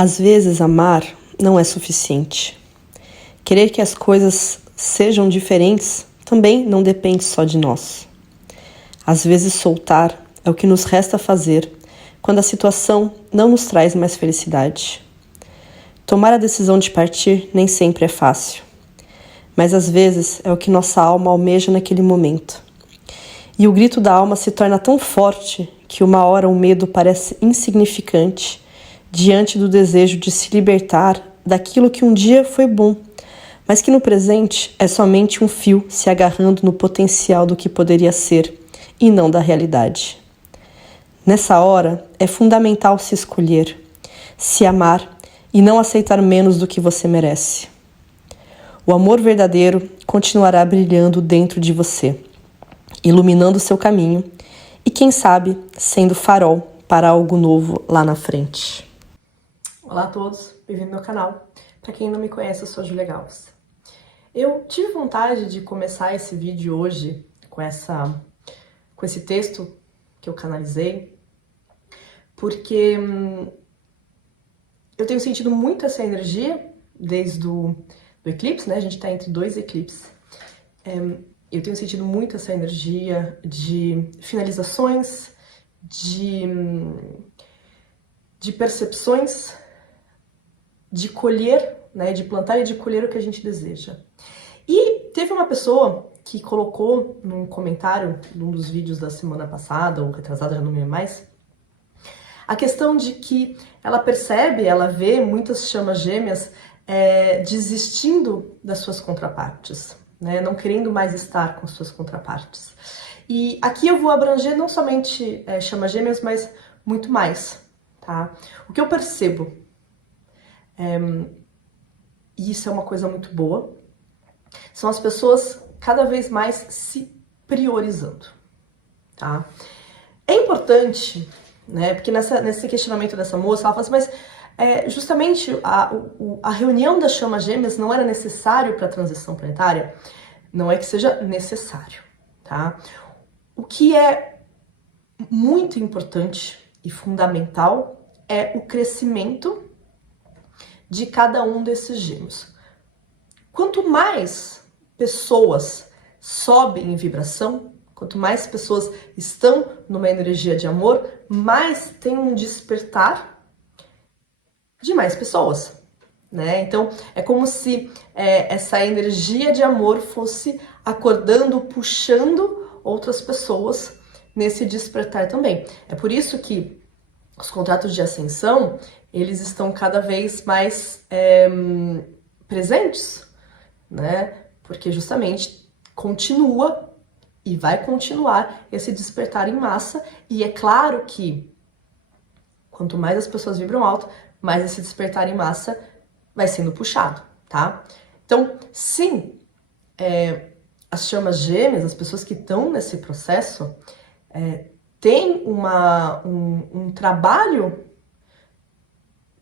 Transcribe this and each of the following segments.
Às vezes, amar não é suficiente. Querer que as coisas sejam diferentes também não depende só de nós. Às vezes, soltar é o que nos resta fazer quando a situação não nos traz mais felicidade. Tomar a decisão de partir nem sempre é fácil, mas às vezes é o que nossa alma almeja naquele momento. E o grito da alma se torna tão forte que uma hora o medo parece insignificante diante do desejo de se libertar daquilo que um dia foi bom, mas que no presente é somente um fio se agarrando no potencial do que poderia ser e não da realidade. Nessa hora, é fundamental se escolher, se amar e não aceitar menos do que você merece. O amor verdadeiro continuará brilhando dentro de você, iluminando seu caminho e, quem sabe, sendo farol para algo novo lá na frente. Olá a todos, bem-vindo ao meu canal. Para quem não me conhece, eu sou a Júlia Galvez. Eu tive vontade de começar esse vídeo hoje com esse texto que eu canalizei, porque eu tenho sentido muito essa energia desde do eclipse, né? A gente está entre dois eclipses. Eu tenho sentido muito essa energia de finalizações, de percepções, de colher, né? De plantar e de colher o que a gente deseja. E teve uma pessoa que colocou num comentário num dos vídeos da semana passada, ou retrasada, já não me lembro mais, a questão de que ela percebe, ela vê muitas chamas gêmeas desistindo das suas contrapartes, né? Não querendo mais estar com suas contrapartes. E aqui eu vou abranger não somente chamas gêmeas, mas muito mais, tá? O que eu percebo, e isso é uma coisa muito boa, são as pessoas cada vez mais se priorizando, tá? É importante, né? Porque nesse questionamento dessa moça, ela fala assim, mas justamente a reunião das chamas gêmeas não era necessário para a transição planetária? Não é que seja necessário, tá? O que é muito importante e fundamental é o crescimento de cada um desses gêmeos. Quanto mais pessoas sobem em vibração, quanto mais pessoas estão numa energia de amor, mais tem um despertar de mais pessoas, né? Então, é como se essa energia de amor fosse acordando, puxando outras pessoas nesse despertar também. É por isso que os contratos de ascensão, eles estão cada vez mais presentes, né? Porque justamente continua e vai continuar esse despertar em massa, e é claro que quanto mais as pessoas vibram alto, mais esse despertar em massa vai sendo puxado, tá? Então, sim, as chamas gêmeas, as pessoas que estão nesse processo, têm um trabalho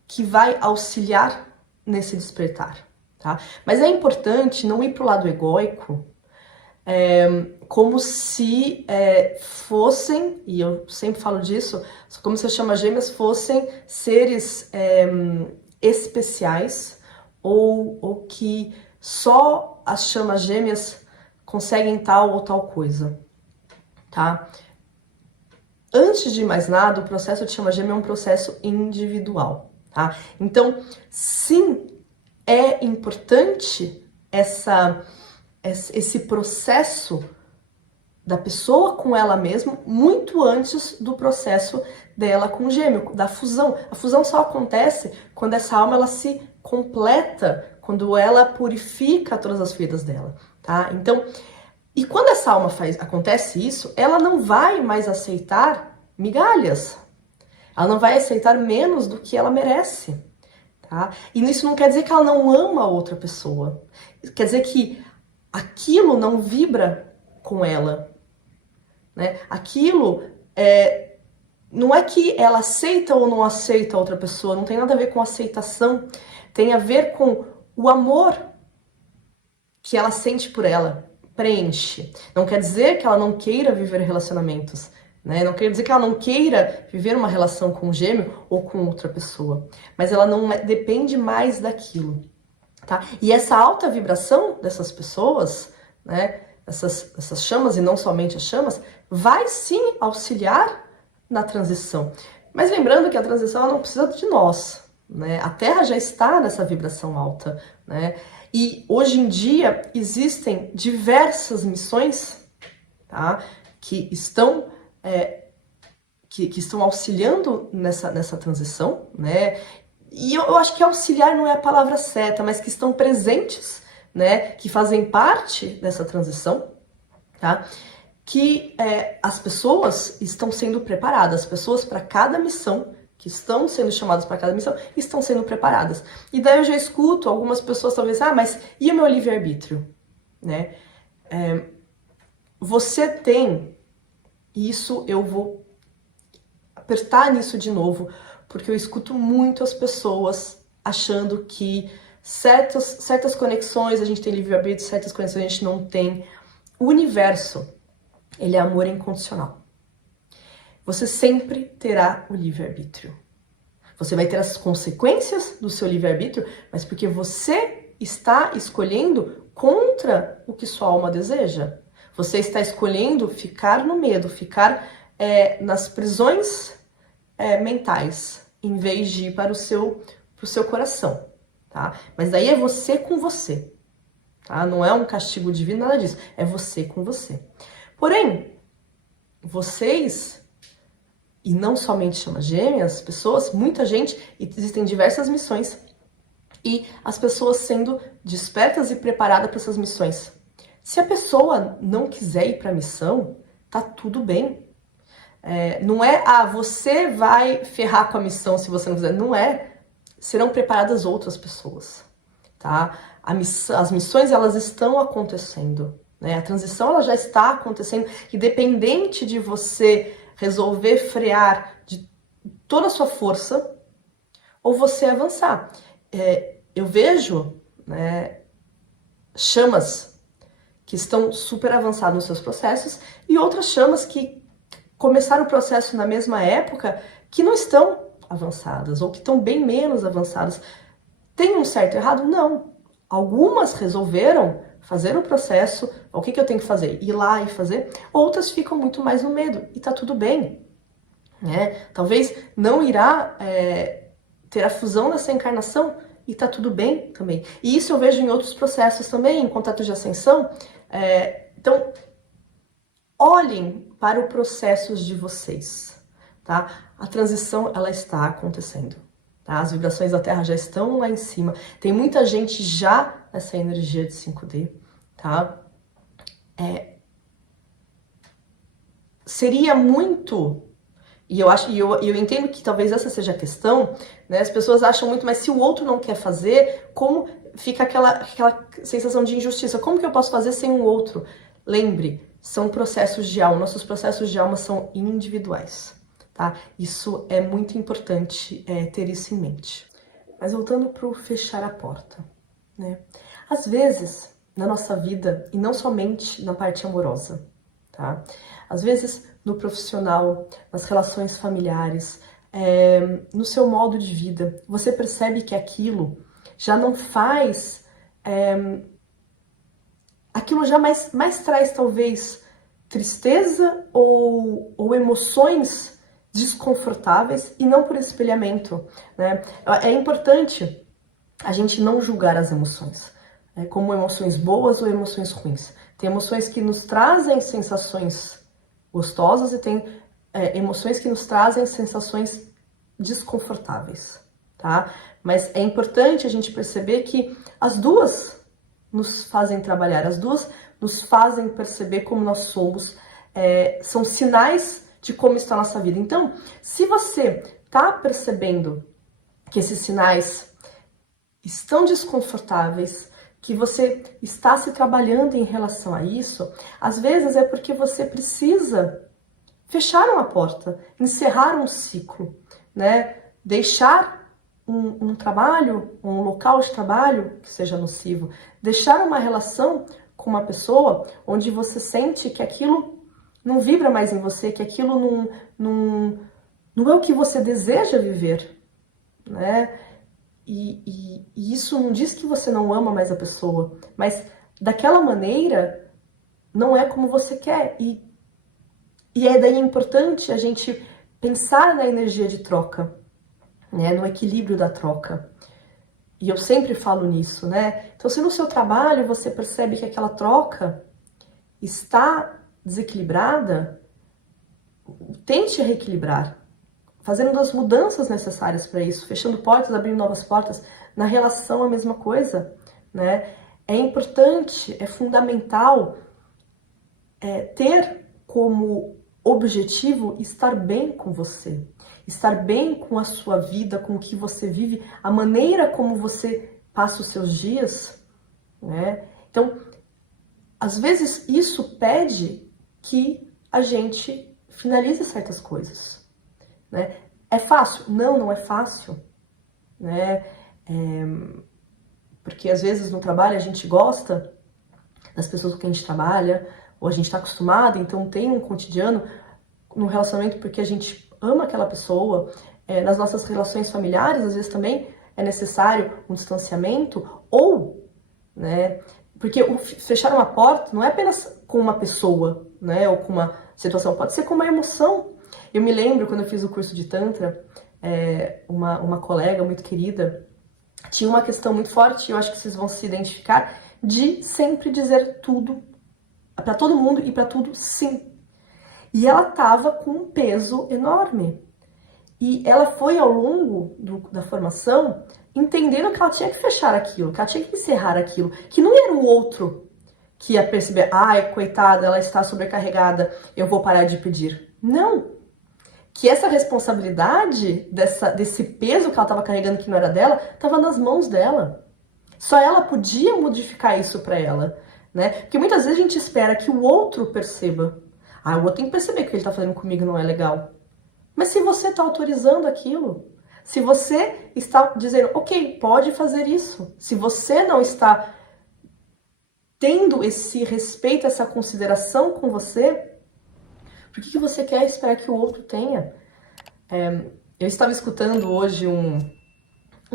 que vai auxiliar nesse despertar, tá? Mas é importante não ir para o lado egóico, como se fossem, e eu sempre falo disso, como se as chamas gêmeas fossem seres especiais, ou que só as chamas gêmeas conseguem tal ou tal coisa, tá? Antes de mais nada, o processo de chama gêmea é um processo individual, tá? Então, sim, é importante esse processo da pessoa com ela mesma muito antes do processo dela com o gêmeo, da fusão. A fusão só acontece quando essa alma ela se completa, quando ela purifica todas as feridas dela, tá? Então, e quando essa alma acontece isso, ela não vai mais aceitar migalhas. Ela não vai aceitar menos do que ela merece, tá? E isso não quer dizer que ela não ama a outra pessoa. Quer dizer que aquilo não vibra com ela, né? Aquilo não é que ela aceita ou não aceita a outra pessoa, não tem nada a ver com aceitação, tem a ver com o amor que ela sente por ela, preenche. Não quer dizer que ela não queira viver relacionamentos, né? Não quer dizer que ela não queira viver uma relação com um gêmeo ou com outra pessoa, mas ela não depende mais daquilo, tá? E essa alta vibração dessas pessoas, né? Essas chamas, e não somente as chamas, vai sim auxiliar na transição. Mas lembrando que a transição ela não precisa de nós, né? A Terra já está nessa vibração alta, né? E hoje em dia existem diversas missões, tá? Que estão auxiliando nessa transição, né? E eu acho que auxiliar não é a palavra certa, mas que estão presentes, né? Que fazem parte dessa transição, tá? Que as pessoas estão sendo preparadas, as pessoas para cada missão, que estão sendo chamadas para cada missão, estão sendo preparadas. E daí eu já escuto algumas pessoas talvez, mas e o meu livre-arbítrio? Né? Você tem, isso eu vou apertar nisso de novo, porque eu escuto muito as pessoas achando que certas conexões a gente tem livre-arbítrio, certas conexões a gente não tem. O universo, ele é amor incondicional. Você sempre terá o livre-arbítrio. Você vai ter as consequências do seu livre-arbítrio, mas porque você está escolhendo contra o que sua alma deseja. Você está escolhendo ficar no medo, ficar nas prisões mentais, em vez de ir para o seu coração, tá? Mas daí é você com você, tá? Não é um castigo divino, nada disso. É você com você. Porém, vocês, e não somente chama gêmeas, pessoas, muita gente, existem diversas missões, e as pessoas sendo despertas e preparadas para essas missões. Se a pessoa não quiser ir para a missão, tá tudo bem. Não é, você vai ferrar com a missão se você não quiser. Não é. Serão preparadas outras pessoas, tá? As missões, elas estão acontecendo, né? A transição, ela já está acontecendo, independente de você resolver frear de toda a sua força ou você avançar. Eu vejo, né, chamas que estão super avançadas nos seus processos e outras chamas que começaram o processo na mesma época que não estão avançadas ou que estão bem menos avançadas. Tem um certo e errado? Não. Algumas resolveram fazer o processo, o que eu tenho que fazer? Ir lá e fazer. Outras ficam muito mais no medo e tá tudo bem. Né? Talvez não irá ter a fusão nessa encarnação e tá tudo bem também. E isso eu vejo em outros processos também, em contato de ascensão. Então, olhem para o processo de vocês, tá? A transição, ela está acontecendo, tá? As vibrações da Terra já estão lá em cima. Tem muita gente já nessa energia de 5D, tá? Seria muito... E eu entendo que talvez essa seja a questão, né? As pessoas acham muito, mas se o outro não quer fazer, como fica aquela sensação de injustiça? Como que eu posso fazer sem o outro? Lembre, são processos de alma, nossos processos de alma são individuais, tá? Isso é muito importante ter isso em mente. Mas voltando para o fechar a porta, né? Às vezes, na nossa vida, e não somente na parte amorosa, tá? Às vezes, no profissional, nas relações familiares, no seu modo de vida, você percebe que aquilo já não faz... aquilo já mais traz, talvez, tristeza ou emoções desconfortáveis e não por espelhamento, né? É importante a gente não julgar as emoções, né? Como emoções boas ou emoções ruins. Tem emoções que nos trazem sensações gostosas e tem emoções que nos trazem sensações desconfortáveis, tá? Mas é importante a gente perceber que as duas nos fazem trabalhar, as duas nos fazem perceber como nós somos, são sinais de como está a nossa vida. Então, se você está percebendo que esses sinais estão desconfortáveis, que você está se trabalhando em relação a isso, às vezes é porque você precisa fechar uma porta, encerrar um ciclo, né? Deixar um trabalho, um local de trabalho que seja nocivo, deixar uma relação com uma pessoa onde você sente que aquilo não vibra mais em você, que aquilo não é o que você deseja viver, né? E isso não diz que você não ama mais a pessoa, mas daquela maneira não é como você quer. E é daí importante a gente pensar na energia de troca, né? No equilíbrio da troca. E eu sempre falo nisso, né? Então, se no seu trabalho você percebe que aquela troca está desequilibrada, tente reequilibrar, fazendo as mudanças necessárias para isso, fechando portas, abrindo novas portas. Na relação, a mesma coisa, né? É importante, é fundamental ter como objetivo estar bem com você, estar bem com a sua vida, com o que você vive, a maneira como você passa os seus dias, né? Então, às vezes isso pede que a gente finalize certas coisas, né? É fácil? Não, não é fácil, né? Porque às vezes no trabalho a gente gosta das pessoas com quem a gente trabalha, ou a gente está acostumado, então tem um cotidiano no relacionamento porque a gente ama aquela pessoa. Nas nossas relações familiares, às vezes também é necessário um distanciamento, ou, né, porque fechar uma porta não é apenas com uma pessoa, né, ou com uma situação, pode ser com uma emoção. Eu me lembro quando eu fiz o curso de Tantra, uma colega muito querida tinha uma questão muito forte, eu acho que vocês vão se identificar, de sempre dizer tudo para todo mundo e para tudo sim. E ela tava com um peso enorme. E ela foi ao longo da formação entendendo que ela tinha que fechar aquilo, que ela tinha que encerrar aquilo, que não era o outro que ia perceber, ai, coitada, ela está sobrecarregada, eu vou parar de pedir. Não. Que essa responsabilidade desse peso que ela estava carregando que não era dela, estava nas mãos dela. Só ela podia modificar isso para ela, né? Porque muitas vezes a gente espera que o outro perceba. Ah, o outro tem que perceber que o que ele tá fazendo comigo não é legal. Mas se você tá autorizando aquilo, se você está dizendo, ok, pode fazer isso, se você não está tendo esse respeito, essa consideração com você, por que você quer esperar que o outro tenha? Eu estava escutando hoje um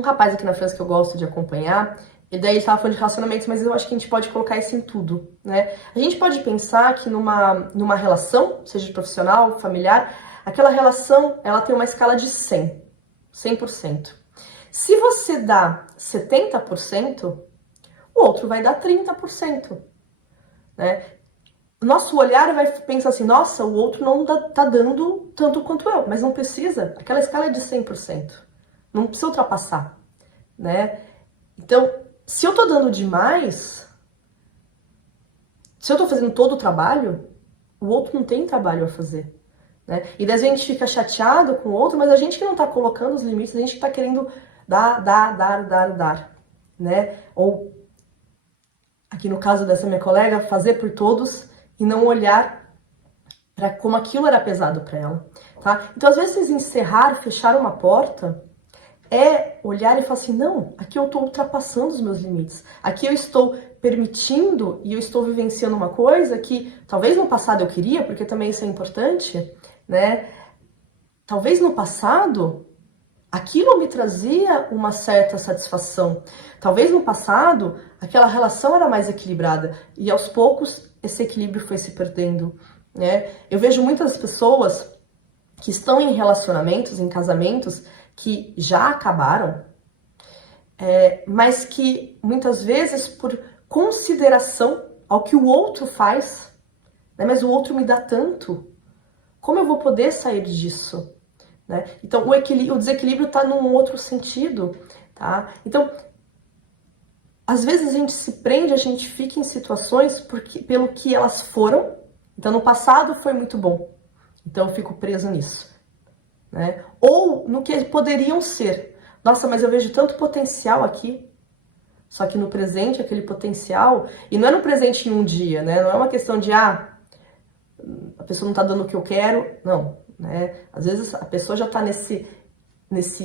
rapaz aqui na França que eu gosto de acompanhar, e daí ele estava falando de relacionamentos, mas eu acho que a gente pode colocar isso em tudo, né? A gente pode pensar que numa relação, seja profissional, familiar, aquela relação, ela tem uma escala de 100%. Se você dá 70%, o outro vai dar 30%, né? O nosso olhar vai pensar assim, nossa, o outro não tá dando tanto quanto eu, mas não precisa, aquela escala é de 100%, não precisa ultrapassar, né? Então, se eu tô dando demais, se eu tô fazendo todo o trabalho, o outro não tem trabalho a fazer, né? E daí a gente fica chateado com o outro, mas a gente que não tá colocando os limites, a gente que tá querendo dar, né? Ou, aqui no caso dessa minha colega, fazer por todos e não olhar para como aquilo era pesado para ela, tá? Então, às vezes, encerrar, fechar uma porta é olhar e falar assim, não, aqui eu estou ultrapassando os meus limites. Aqui eu estou permitindo e eu estou vivenciando uma coisa que talvez no passado eu queria, porque também isso é importante, né? Talvez no passado aquilo me trazia uma certa satisfação. Talvez no passado aquela relação era mais equilibrada e aos poucos esse equilíbrio foi se perdendo, né? Eu vejo muitas pessoas que estão em relacionamentos, em casamentos, que já acabaram, mas que muitas vezes por consideração ao que o outro faz, né, mas o outro me dá tanto, como eu vou poder sair disso? Né? Então o desequilíbrio está num outro sentido, tá? Então, às vezes a gente se prende, a gente fica em situações pelo que elas foram, então no passado foi muito bom, então eu fico preso nisso. Né? Ou no que poderiam ser. Nossa, mas eu vejo tanto potencial aqui. Só que no presente, aquele potencial... E não é no presente em um dia, né? Não é uma questão de, a pessoa não tá dando o que eu quero. Não, né? Às vezes a pessoa já tá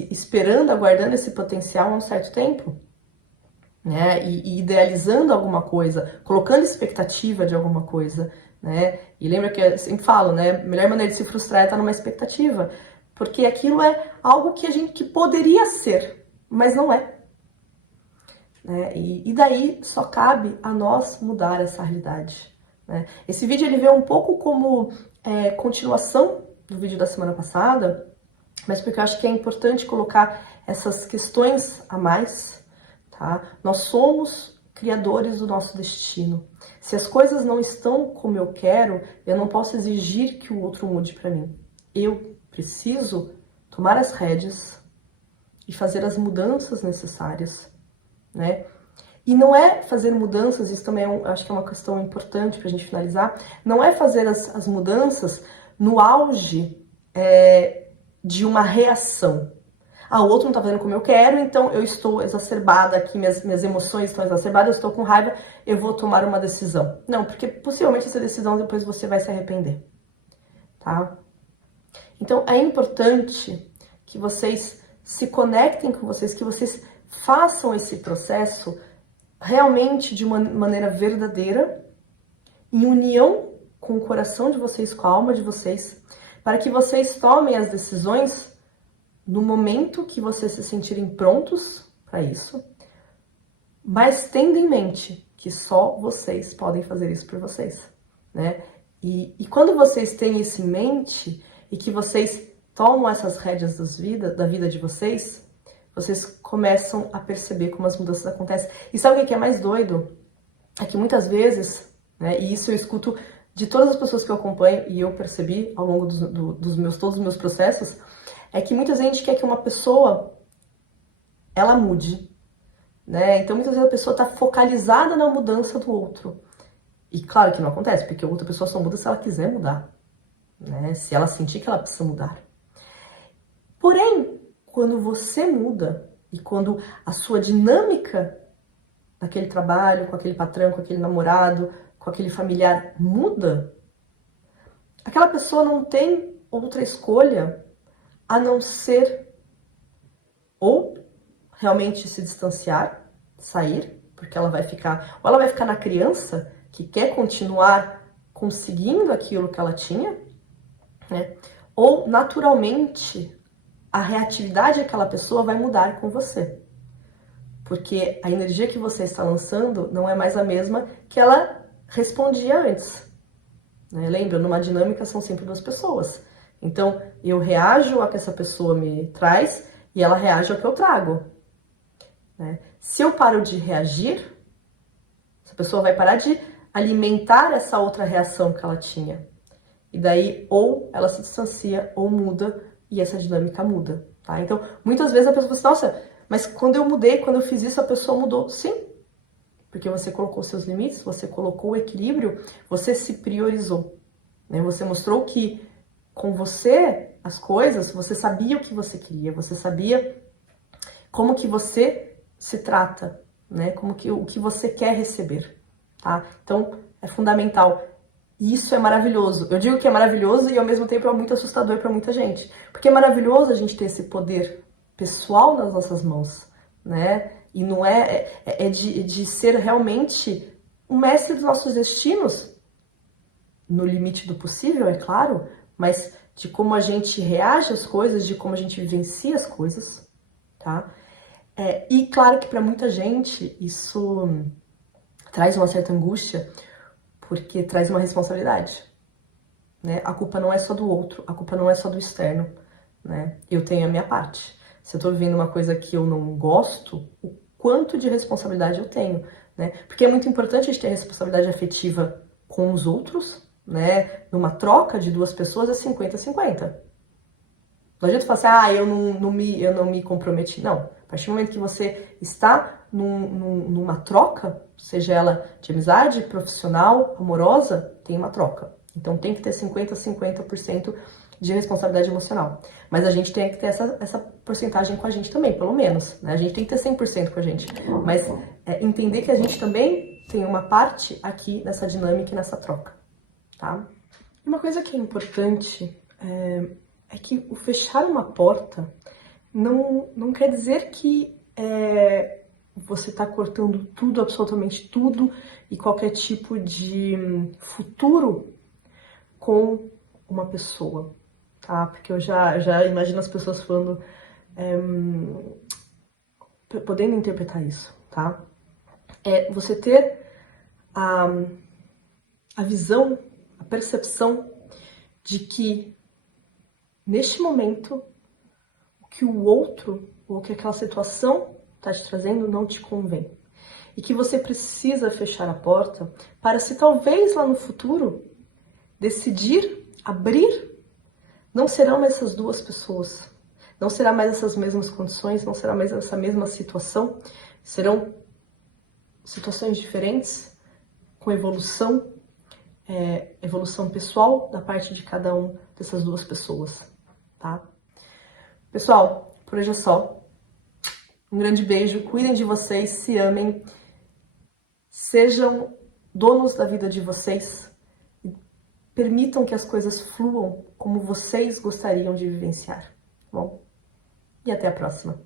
esperando, aguardando esse potencial há um certo tempo. Né? E idealizando alguma coisa, colocando expectativa de alguma coisa. né? E lembra que eu sempre falo, né? A melhor maneira de se frustrar é estar numa expectativa, porque aquilo é algo que poderia ser, mas não é. Né? E daí só cabe a nós mudar essa realidade. Né? Esse vídeo ele veio um pouco como continuação do vídeo da semana passada, mas porque eu acho que é importante colocar essas questões a mais, tá? Nós somos criadores do nosso destino. Se as coisas não estão como eu quero, eu não posso exigir que o outro mude para mim. Eu preciso tomar as rédeas e fazer as mudanças necessárias, né? E não é fazer mudanças, isso também acho que é uma questão importante para a gente finalizar, não é fazer as mudanças no auge de uma reação. Ah, o outro não tá fazendo como eu quero, então eu estou exacerbada aqui, minhas emoções estão exacerbadas, eu estou com raiva, eu vou tomar uma decisão. Não, porque possivelmente essa decisão depois você vai se arrepender, tá? Então é importante que vocês se conectem com vocês, que vocês façam esse processo realmente de uma maneira verdadeira, em união com o coração de vocês, com a alma de vocês, para que vocês tomem as decisões no momento que vocês se sentirem prontos para isso, mas tendo em mente que só vocês podem fazer isso por vocês, né? E quando vocês têm isso em mente e que vocês tomam essas rédeas da vida de vocês, vocês começam a perceber como as mudanças acontecem. E sabe o que é mais doido? É que muitas vezes, né, e isso eu escuto de todas as pessoas que eu acompanho e eu percebi ao longo todos os meus processos, é que muita gente quer que uma pessoa, ela mude, né? Então muitas vezes a pessoa está focalizada na mudança do outro. E claro que não acontece, porque a outra pessoa só muda se ela quiser mudar, né? Se ela sentir que ela precisa mudar. Porém, quando você muda e quando a sua dinâmica naquele trabalho, com aquele patrão, com aquele namorado, com aquele familiar muda, aquela pessoa não tem outra escolha a não ser ou realmente se distanciar, sair, porque ela vai ficar, ou ela vai ficar na criança que quer continuar conseguindo aquilo que ela tinha, né? Ou naturalmente a reatividade daquela pessoa vai mudar com você. Porque a energia que você está lançando não é mais a mesma que ela respondia antes. Né? Lembra, numa dinâmica são sempre duas pessoas. Então, eu reajo ao que essa pessoa me traz e ela reage ao que eu trago. Né? Se eu paro de reagir, essa pessoa vai parar de alimentar essa outra reação que ela tinha. E daí, ou ela se distancia, ou muda, e essa dinâmica muda. Tá? Então, muitas vezes a pessoa fala assim, nossa, mas quando eu mudei, quando eu fiz isso, a pessoa mudou. Sim, porque você colocou seus limites, você colocou o equilíbrio, você se priorizou. Né? Você mostrou que com você, as coisas, você sabia o que você queria, você sabia como que você se trata, né? O que você quer receber, tá? Então, é fundamental. E isso é maravilhoso. Eu digo que é maravilhoso e ao mesmo tempo é muito assustador para muita gente. Porque é maravilhoso a gente ter esse poder pessoal nas nossas mãos, né? E não de ser realmente um mestre dos nossos destinos, no limite do possível, é claro, mas de como a gente reage às coisas, de como a gente vivencia as coisas, tá? E claro que para muita gente isso traz uma certa angústia, porque traz uma responsabilidade, né? A culpa não é só do outro, a culpa não é só do externo, né? Eu tenho a minha parte. Se eu tô vivendo uma coisa que eu não gosto, o quanto de responsabilidade eu tenho, né? Porque é muito importante a gente ter responsabilidade afetiva com os outros, né? Numa troca de duas pessoas é 50-50. Não adianta falar assim, eu não me comprometi. Não. A partir do momento que você está numa troca, seja ela de amizade, profissional, amorosa, tem uma troca. Então tem que ter 50-50% de responsabilidade emocional. Mas a gente tem que ter essa porcentagem com a gente também, pelo menos. Né? A gente tem que ter 100% com a gente. Mas entender que a gente também tem uma parte aqui nessa dinâmica e nessa troca. Tá? Uma coisa que é importante é que o fechar uma porta não quer dizer que você está cortando tudo, absolutamente tudo, e qualquer tipo de futuro com uma pessoa, tá? Porque eu já imagino as pessoas falando, podendo interpretar isso, tá? É você ter a visão, a percepção de que neste momento o que o outro ou que aquela situação está te trazendo não te convém. E que você precisa fechar a porta para, se talvez lá no futuro decidir abrir, não serão mais essas duas pessoas, não será mais essas mesmas condições, não será mais essa mesma situação, serão situações diferentes, com evolução, evolução pessoal da parte de cada um dessas duas pessoas, tá? Pessoal, por hoje é só. Um grande beijo, cuidem de vocês, se amem, sejam donos da vida de vocês e permitam que as coisas fluam como vocês gostariam de vivenciar, tá bom? E até a próxima.